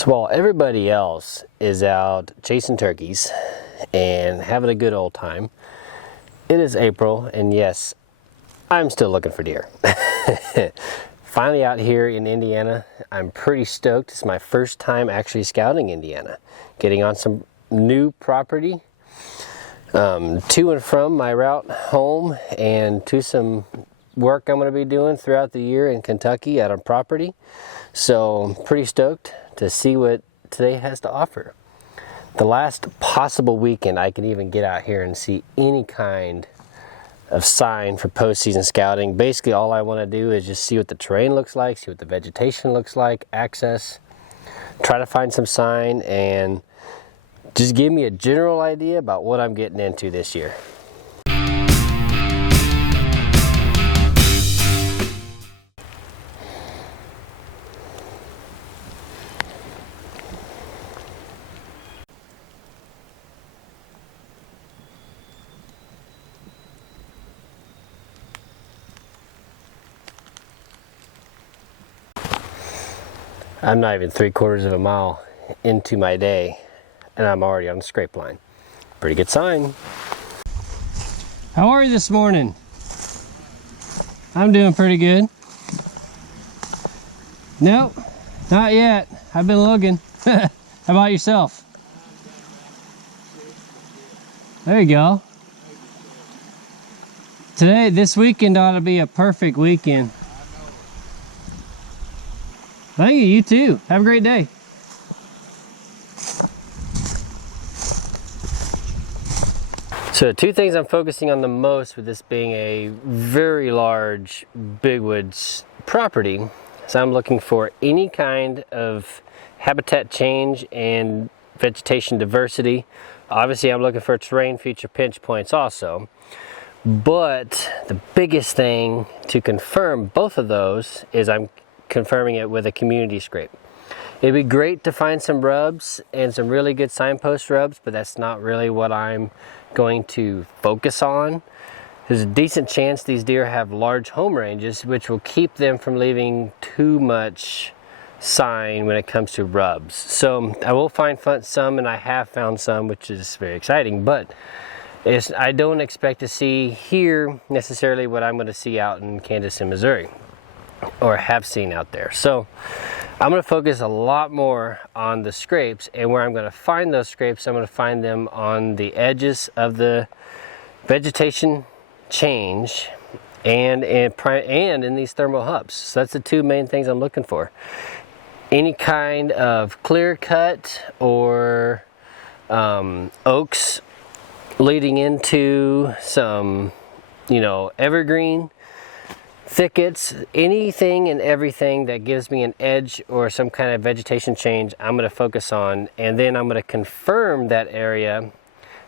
So while everybody else is out chasing turkeys and having a good old time, it is April, and yes, I'm still looking for deer. Finally out here in Indiana, I'm pretty stoked. It's my first time actually scouting Indiana, getting on some new property, to and from my route home and to some work I'm going to be doing throughout the year in Kentucky out on property. So I'm pretty stoked to see what today has to offer. The last possible weekend I can even get out here and see any kind of sign for postseason scouting. Basically all I want to do is just see what the terrain looks like, see what the vegetation looks like, access, try to find some sign, and just give me a general idea about what I'm getting into this year. I'm not even 3/4 of a mile into my day and I'm already on the scrape line. Pretty good sign. How are you this morning? I'm doing pretty good. Nope, not yet. I've been looking. How about yourself? There you go. This weekend ought to be a perfect weekend. Thank you, you too. Have a great day. So the two things I'm focusing on the most with this being a very large big woods property is I'm looking for any kind of habitat change and vegetation diversity. Obviously I'm looking for terrain feature pinch points also. But the biggest thing to confirm both of those is I'm confirming it with a community scrape. It'd be great to find some rubs and some really good signpost rubs, but that's not really what I'm going to focus on. There's a decent chance these deer have large home ranges, which will keep them from leaving too much sign when it comes to rubs. So I will find some, and I have found some, which is very exciting, but I don't expect to see here necessarily what I'm going to see out in Kansas and Missouri, or have seen out there. So I'm going to focus a lot more on the scrapes, and where I'm going to find those scrapes, I'm going to find them on the edges of the vegetation change and in these thermal hubs. So that's the two main things I'm looking for. Any kind of clear cut or oaks leading into some, evergreen thickets, anything and everything that gives me an edge or some kind of vegetation change, I'm going to focus on, and then I'm going to confirm that area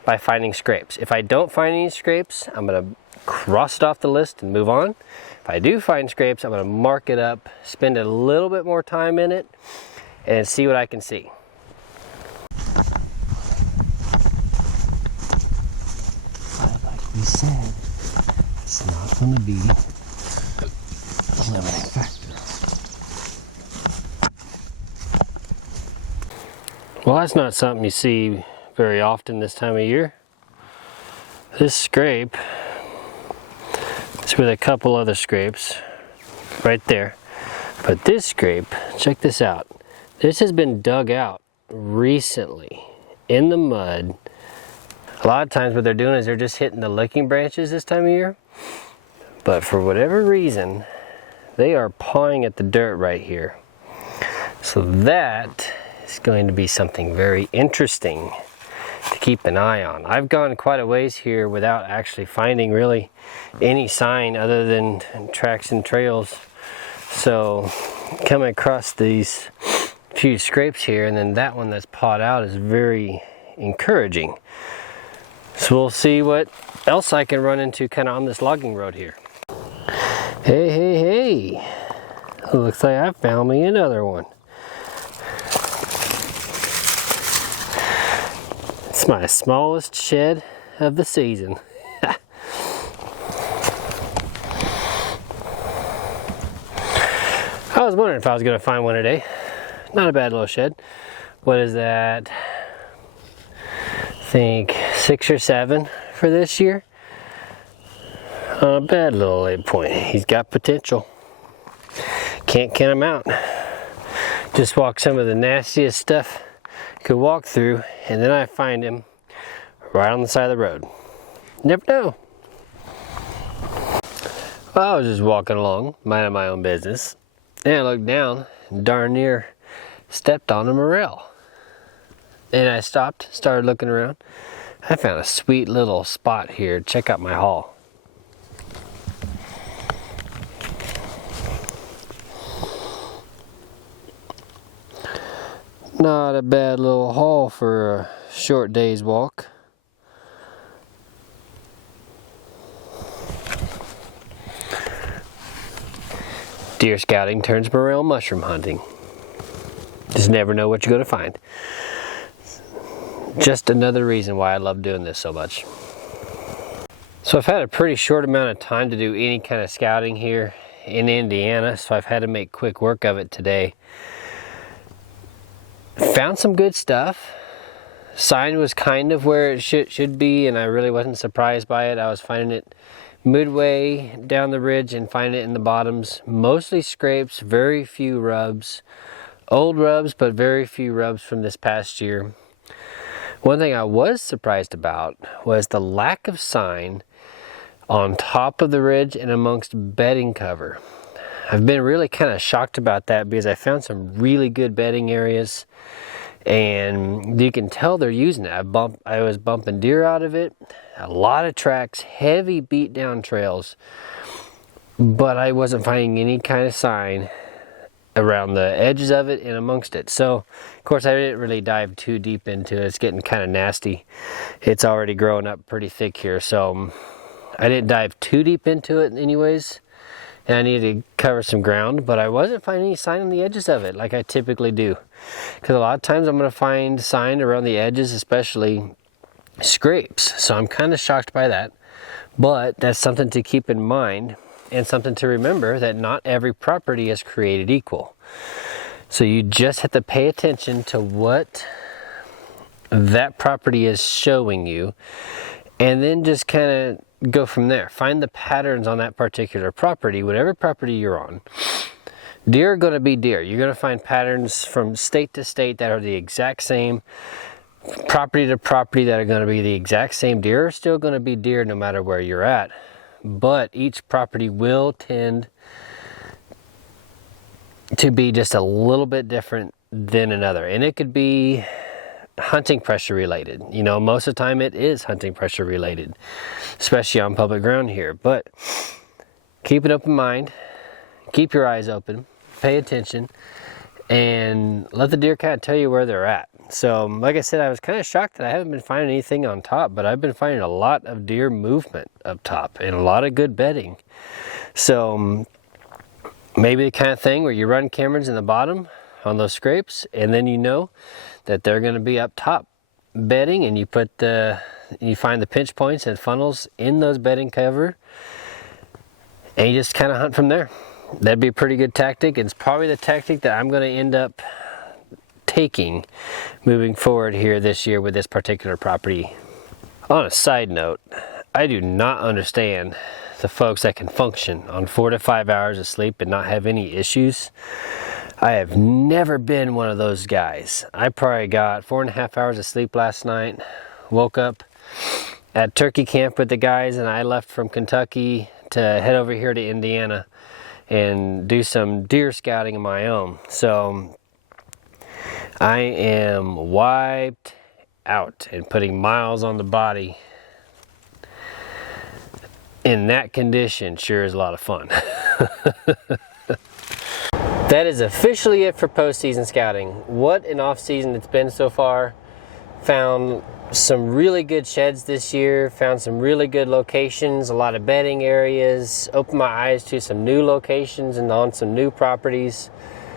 by finding scrapes. If I don't find any scrapes, I'm going to cross it off the list and move on. If I do find scrapes, I'm going to mark it up, spend a little bit more time in it, and see what I can see. Like we said, it's not going to be a limiting factor. Well, that's not something you see very often this time of year. This scrape is with a couple other scrapes right there. But this scrape, check this out. This has been dug out recently in the mud. A lot of times what they're doing is they're just hitting the licking branches this time of year. But for whatever reason, they are pawing at the dirt right here. So that is going to be something very interesting to keep an eye on. I've gone quite a ways here without actually finding really any sign other than tracks and trails. So coming across these few scrapes here, and then that one that's pawed out, is very encouraging. So we'll see what else I can run into kind of on this logging road here. Hey. Looks like I found me another one. It's my smallest shed of the season. I was wondering if I was going to find one today. Not a bad little shed. What is that? I think 6 or 7 for this year. Not a bad little 8-point. He's got potential. Can't count him out. Just walk some of the nastiest stuff you could walk through, and then I find him right on the side of the road. Never know. Well, I was just walking along, minding my own business, and I looked down and darn near stepped on a morel. And I stopped, started looking around. I found a sweet little spot here. Check out my haul. Not a bad little haul for a short day's walk. Deer scouting turns morel mushroom hunting. Just never know what you're going to find. Just another reason why I love doing this so much. So I've had a pretty short amount of time to do any kind of scouting here in Indiana, so I've had to make quick work of it today. Found some good stuff. Sign was kind of where it should be, and I really wasn't surprised by it. I was finding it midway down the ridge and finding it in the bottoms. Mostly scrapes, very few rubs. Old rubs, but very few rubs from this past year. One thing I was surprised about was the lack of sign on top of the ridge and amongst bedding cover. I've been really kind of shocked about that because I found some really good bedding areas, and you can tell they're using it. I was bumping deer out of it, a lot of tracks, heavy beat down trails, but I wasn't finding any kind of sign around the edges of it and amongst it. So of course I didn't really dive too deep into it. It's getting kind of nasty. It's already growing up pretty thick here, so I didn't dive too deep into it anyways, and I needed to cover some ground, but I wasn't finding any sign on the edges of it like I typically do, because a lot of times I'm going to find sign around the edges, especially scrapes. So I'm kind of shocked by that, but that's something to keep in mind. And something to remember, that not every property is created equal. So you just have to pay attention to what that property is showing you, and then just kind of go from there. Find the patterns on that particular property, whatever property you're on. Deer are going to be deer. You're going to find patterns from state to state that are the exact same, property to property that are going to be the exact same. Deer are still going to be deer no matter where you're at. But each property will tend to be just a little bit different than another. And it could be hunting pressure related. You know, most of the time it is hunting pressure related, especially on public ground here. But keep an open mind, keep your eyes open, pay attention, and let the deer kind of tell you where they're at. So, like I said, I was kind of shocked that I haven't been finding anything on top, but I've been finding a lot of deer movement up top and a lot of good bedding. So, maybe the kind of thing where you run cameras in the bottom on those scrapes, and then you know that they're going to be up top bedding, and you find the pinch points and funnels in those bedding cover, and you just kind of hunt from there. That'd be a pretty good tactic. It's probably the tactic that I'm going to end up taking moving forward here this year with this particular property. On a side note, I do not understand the folks that can function on 4 to 5 hours of sleep and not have any issues. I have never been one of those guys. I probably got 4.5 hours of sleep last night, woke up at turkey camp with the guys, and I left from Kentucky to head over here to Indiana and do some deer scouting of my own. So I am wiped out, and putting miles on the body in that condition sure is a lot of fun. That is officially it for postseason scouting. What an off season it's been so far. Found some really good sheds this year, found some really good locations, a lot of bedding areas, opened my eyes to some new locations and on some new properties.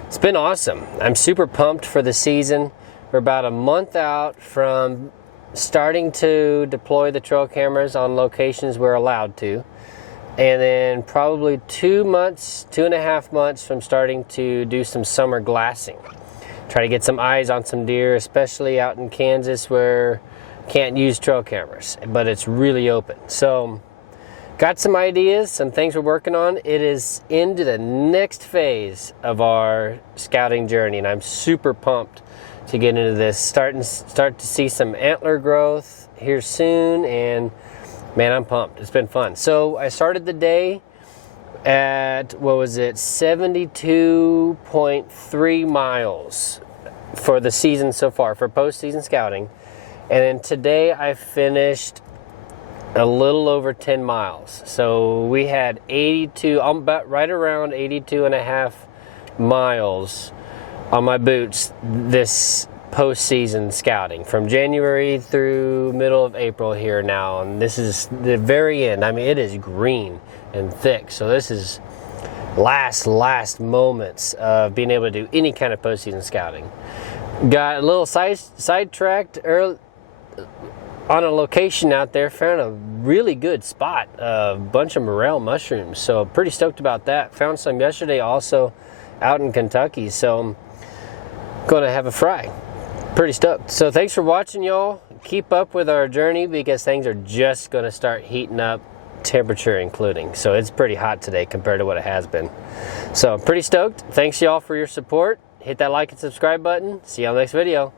It's been awesome. I'm super pumped for the season. We're about a month out from starting to deploy the trail cameras on locations we're allowed to. And then probably 2.5 months from starting to do some summer glassing. try to get some eyes on some deer, especially out in Kansas where can't use trail cameras, but it's really open. So got some ideas, some things we're working on. It is into the next phase of our scouting journey, and I'm super pumped to get into this. Start to see some antler growth here soon, and man, I'm pumped. It's been fun. So I started the day at, what was it, 72.3 miles for the season so far, for postseason scouting. And then today I finished a little over 10 miles. So we had 82, I'm about right around 82 and a half miles on my boots this postseason scouting from January through middle of April here now. And this is the very end. I mean, it is green and thick. So this is last moments of being able to do any kind of postseason scouting. Got a little sidetracked early on a location out there, found a really good spot, a bunch of morel mushrooms, so pretty stoked about that. Found some yesterday also out in Kentucky, so I'm gonna have a fry. Pretty stoked. So thanks for watching, y'all. Keep up with our journey because things are just gonna start heating up, temperature including. So it's pretty hot today compared to what it has been. So pretty stoked. Thanks y'all for your support. Hit that like and subscribe button. See y'all next video.